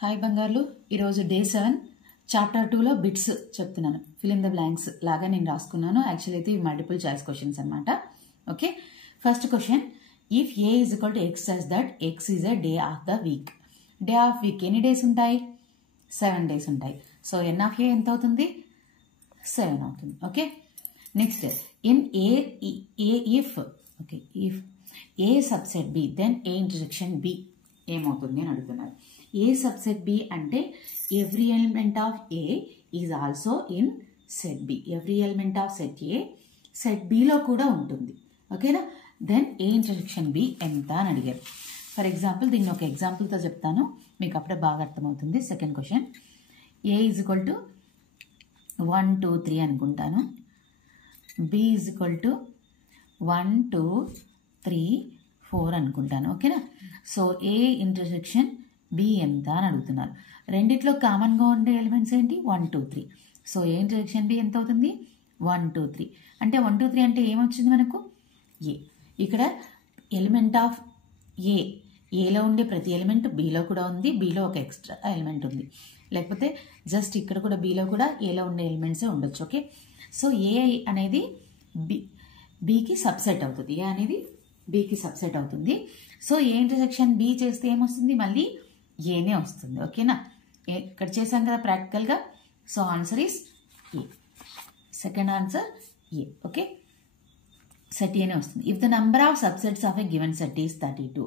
Hi బంగారులు, ఈరోజు day 7 chapter 2లో bits చెప్తున్నాను. ఫిల్ ఇన్ ద బ్లాంక్స్ లాగా నేను రాసుకున్నాను. యాక్చువల్లీ అయితే మల్టిపుల్ చాయిస్ క్వశ్చన్స్ అనమాట. Okay, first question, if A is equal to x such that X is a day of the week. Day of week ఎన్ని days ఉంటాయి? 7 days ఉంటాయి. So n of A ఎంత అవుతుంది? 7 అవుతుంది. Okay, next, in if A subset B then A intersection B ఏమవుతుంది అని అడుగుతున్నారు. A subset B అంటే every element of A is also in set B. Every element of set A set బిలో కూడా ఉంటుంది. ఓకేనా? దెన్ ఏ ఇంటర్సెక్షన్ బి ఎంత అని అడిగారు. ఫర్ ఎగ్జాంపుల్ దీన్ని ఒక ఎగ్జాంపుల్తో చెప్తాను, మీకు అప్పుడే బాగా అర్థమవుతుంది. Second question, A is equal to 1 2 3 అనుకుంటాను. బి ఈజ్ ఈక్వల్ టు 1 2 3 4 అనుకుంటాను. ఓకేనా? సో ఏ ఇంటర్సెక్షన్ బి ఎంత అని అడుగుతున్నారు. రెండిట్లో కామన్గా ఉండే ఎలిమెంట్స్ ఏంటి? 1 2 3. సో ఏ ఇంటర్సెక్షన్ బి ఎంత అవుతుంది? 1 2 3. అంటే 1 2 3 అంటే ఏమొచ్చింది మనకు? ఏ. ఇక్కడ ఎలిమెంట్ ఆఫ్ ఏలో ఉండే ప్రతి ఎలిమెంట్ బిలో కూడా ఉంది, బిలో ఒక ఎక్స్ట్రా ఎలిమెంట్ ఉంది. లేకపోతే జస్ట్ ఇక్కడ కూడా బిలో కూడా ఏలో ఉండే ఎలిమెంట్సే ఉండొచ్చు. ఓకే, సో ఏ అనేది బికి సబ్సెట్ అవుతుంది. ఏ అనేది బికి సబ్సెట్ అవుతుంది. సో ఏ ఇంటర్సెక్షన్ బి చేస్తే ఏమొస్తుంది? మళ్ళీ ఏనే వస్తుంది. ఓకేనా? ఇక్కడ చేసాం కదా ప్రాక్టికల్గా. So answer is A. Second answer A. Okay, set ఏనే వస్తుంది. If the number of subsets of a given set is 32,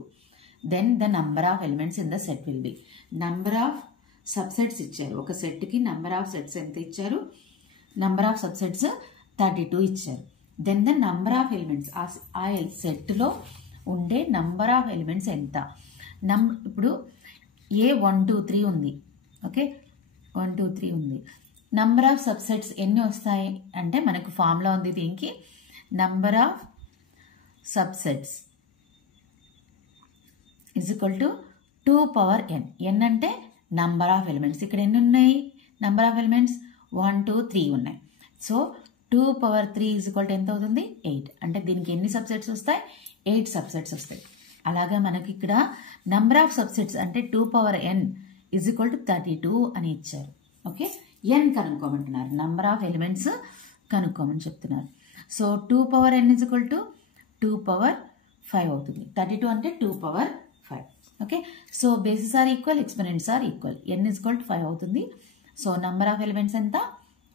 then the number of elements in the set will be. Number of subsets ఇచ్చారు. ఒక సెట్కి number of sets ఎంత ఇచ్చారు? Number of subsets 32 ఇచ్చారు. Then the number of elements, ఆ సెట్లో ఉండే number of elements ఎంత? ఇప్పుడు ఏ 1 2 3 ఉంది. ఓకే, 1 2 3 ఉంది. నంబర్ ఆఫ్ సబ్సెట్స్ ఎన్ని వస్తాయి అంటే మనకు ఫార్ములా ఉంది దీనికి. Number of subsets is equal to 2 power n. n అంటే నంబర్ ఆఫ్ ఎలిమెంట్స్. ఇక్కడ ఎన్ని ఉన్నాయి? నంబర్ ఆఫ్ ఎలిమెంట్స్ 1 2 3 ఉన్నాయి. So 2 power 3 is equal to ఎంత అవుతుంది? 8. అంటే దీనికి ఎన్ని సబ్సెట్స్ వస్తాయి? 8 సబ్సెట్స్ వస్తాయి. అలాగా మనకి ఇక్కడ నంబర్ ఆఫ్ సబ్సెట్స్ అంటే 2 power n is equal to 32 అని ఇచ్చారు. ఓకే, n కనుక్కోమంటున్నారు. నంబర్ ఆఫ్ ఎలిమెంట్స్ కనుక్కోమని చెప్తున్నారు. So 2 power n is equal to 2 power 5 అవుతుంది. 32 అంటే 2 power 5. Okay, so bases are equal, exponents are equal. n is equal to 5 అవుతుంది. So number of elements ఎంత?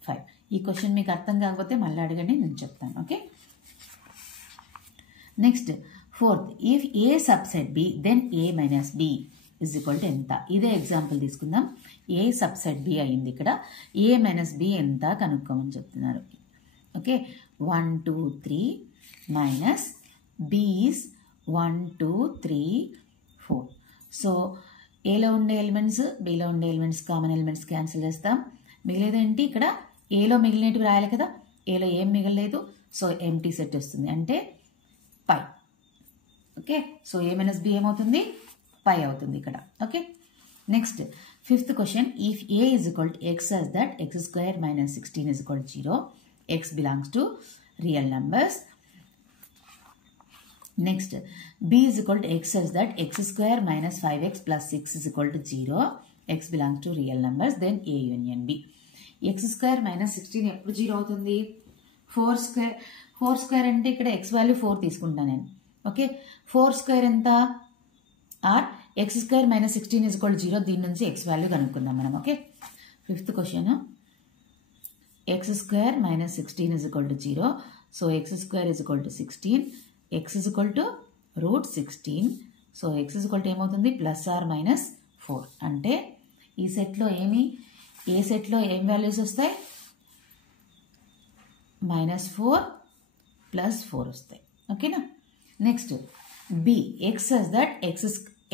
5. ఈ క్వశ్చన్ మీకు అర్థం కాకపోతే మళ్ళీ అడగండి, నేను చెప్తాను. Okay, next fourth, if A subset B then A minus B is equal to ఎంత? ఇదే ఎగ్జాంపుల్ తీసుకుందాం. ఏ సబ్సెట్ బి అయింది. ఇక్కడ ఏ మైనస్ బి ఎంత కనుక్కోమని చెప్తున్నారు. Okay, 1 2 3 minus B is 1 2 3 4. So ఏలో ఉండే ఎలిమెంట్స్, బిలో ఉండే ఎలిమెంట్స్, కామన్ ఎలిమెంట్స్ క్యాన్సిల్ చేస్తాం. మిగిలేదేంటి? ఇక్కడ ఏలో మిగిలినవి రాయాలి కదా. ఏలో ఏం మిగలలేదు, సో ఎంటీ సెట్ వస్తుంది, అంటే phi. Okay, so A minus B ఏమవుతుంది? పై అవుతుంది ఇక్కడ. Okay, next fifth question, if A is equal to x such that x square minus 16 is equal to 0, x belongs to real numbers. Next B is equal to x such that x square minus 5x plus 6 is equal to 0, x belongs to real numbers. Then A union B. X square minus 16 ఎప్పుడు 0 అవుతుంది? 4 square అంటే ఇక్కడ X value 4 తీసుకుంటాను నేను. Okay, 4 square ఎంత? Or x square minus 16 is equal 0. దీని నుంచి x value కనుక్కుందాం మనం. Okay, fifth question, x square minus 16 is equal to 0. So x square is equal to 16, x is equal to root 16. So x is equal to ఏమవుతుంది? Plus or minus 4. అంటే ఈ సెట్లో ఏ సెట్లో ఏం వాల్యూస్ వస్తాయి? -4 plus 4 వస్తాయి. ఓకేనా? Next B, x such that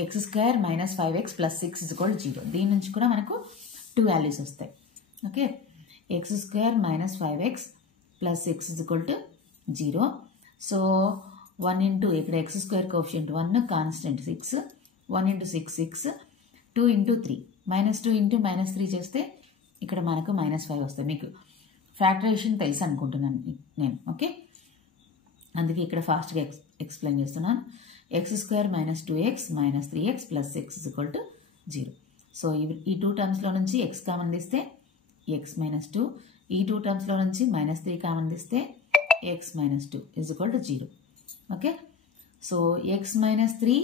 x square minus 5x plus 6 is equal to 0. దీని నుంచి కూడా మనకు 2 వాల్యూస్ వస్తాయి. Okay, x square minus 5x plus 6 is equal to 0. So 1 into ఇక్కడ x square coefficient 1, constant 6, 1 into 6 6, 2 into 3 -2 into -3 చేస్తే ఇక్కడ మనకు -5 వస్తాయి. మీకు ఫ్యాక్టరైజేషన్ తెలుసు అనుకుంటున్నాను నేను. ఓకే, అందుకే ఇక్కడ ఫాస్ట్గా ఎక్స్ప్లెయిన్ చేస్తున్నాను. X square minus 2x minus 3x plus 6 is equal to 0. So ఈ 2 టర్మ్స్లో నుంచి ఎక్స్ కామన్ తీస్తే ఎక్స్ మైనస్ 2, ఈ 2 టర్మ్స్లో నుంచి -3 కామన్ తీస్తే X minus 2 is equal to 0. Okay, so X minus 3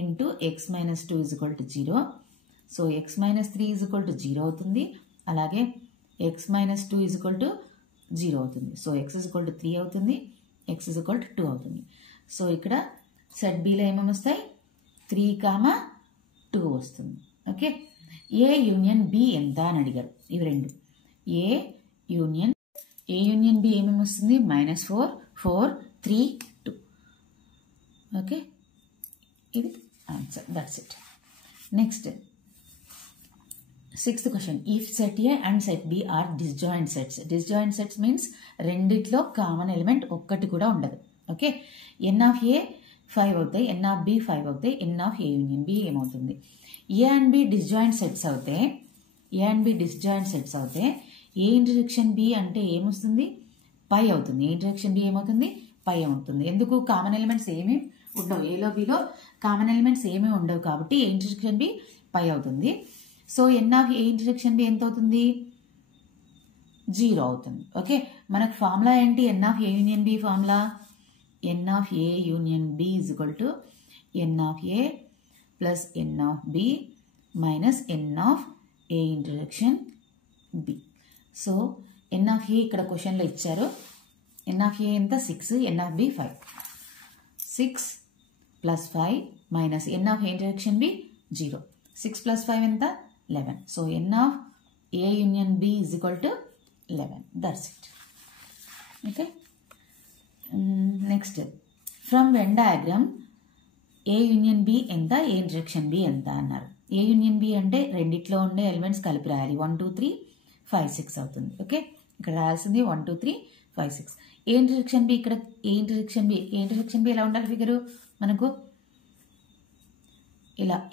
into X minus 2 is equal to 0. So X minus 3 is equal to 0 అవుతుంది. అలాగే X minus 2 is equal to 0 అవుతుంది. So x is equal to 3 అవుతుంది, X is equal to 2 అవుతుంది. So ఇక్కడ set below ఏమేమి వస్తాయి? 3, 2 వస్తుంది. Okay, ఏ union B ఎంత అని అడిగారు. ఇవి రెండు ఏ యూనియన్ బి ఏమేమి వస్తుంది? -4, 4, 3, 2. ఓకే, ఇది answer. That's it. Next 6th question. If set A and set B are disjoint sets. Disjoint sets means రెండిట్లో కామన్ ఎలిమెంట్ ఒక్కటి కూడా ఉండదు. ఓకే, ఎన్ ఆఫ్ ఏ 5 అవుతాయి, ఎన్ ఆఫ్ బి 5 అవుతాయి, n of A union B ఏమవుతుంది? A and B disjoint sets అవుతే A intersection B అంటే ఏమొస్తుంది? పై అవుతుంది. ఏ ఇంటర్సెక్షన్ బి ఏమవుతుంది? పై అవుతుంది. ఎందుకు? కామన్ ఎలిమెంట్స్ ఏమీ ఉండవు. ఏలో బిలో కామన్ ఎలిమెంట్స్ ఏమీ ఉండవు కాబట్టి ఏ ఇంటర్సెక్షన్ బి పై అవుతుంది. So n of A intersection B ఎంత అవుతుంది? 0 అవుతుంది. ఓకే, మనకు ఫార్ములా ఏంటి? N of A union B formula n of A union B is equal to n of A plus n of B minus n of A intersection B. So n of A ఇక్కడ క్వశ్చన్లో ఇచ్చారు. N of A ఎంత? 6, n of B 5. 6 plus 5 minus n of A intersection B 0. 6 plus 5 ఎంత? 11. So n of A union B is equal to 11. That's it. Okay, next from Venn diagram A union B ఎంత, A intersection B ఎంత అన్నారు. ఏ union B అంటే రెండిట్లో ఉండే elements కలిపి రాయాలి. 1, 2, 3, 5, 6 అవుతుంది. ఓకే, ఇక్కడ రాయాల్సింది 1, 2, 3, 5, 6. ఏ ఇంటర్సెక్షన్ బి ఇక్కడ ఏ ఇంటర్సెక్షన్ బి ఎలా ఉండాలి? ఫిగరు మనకు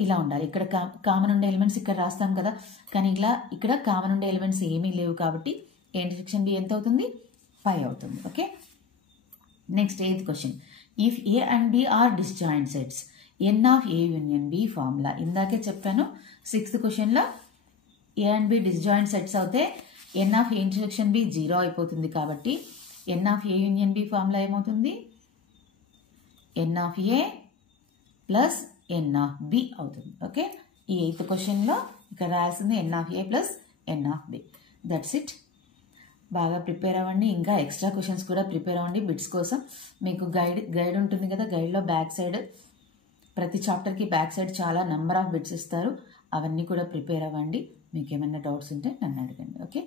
ఇలా ఉండాలి. ఇక్కడ కామన్ ఉండే ఎలిమెంట్స్ ఇక్కడ రాస్తాం కదా, కానీ ఇక్కడ కామన్ ఉండే ఎలిమెంట్స్ ఏమీ లేవు కాబట్టి ఏ ఇంటర్సెక్షన్ బి ఎంత అవుతుంది? 5 అవుతుంది. Okay, next 8th question. If A and B are disjoint sets n of A union B formula. ఇందాకే చెప్పాను 6th క్వశ్చన్లో A and B disjoint sets అవుతే n of A intersection B 0 అయిపోతుంది కాబట్టి n of A union B formula ఏమవుతుంది? N of A plus n of B అవుతుంది. Okay, ఈ 8th క్వశ్చన్లో ఇక్కడ రాయాల్సింది n of A plus n of B. That's it. బాగా ప్రిపేర్ అవ్వండి. ఇంకా ఎక్స్ట్రా క్వశ్చన్స్ కూడా ప్రిపేర్ అవ్వండి బిట్స్ కోసం. మీకు గైడ్ ఉంటుంది కదా, గైడ్లో బ్యాక్ సైడ్ ప్రతి చాప్టర్కి బ్యాక్ సైడ్ చాలా నెంబర్ ఆఫ్ బిట్స్ ఇస్తారు. అవన్నీ కూడా ప్రిపేర్ అవ్వండి. మీకు ఏమైనా డౌట్స్ ఉంటే నన్ను అడగండి. ఓకే.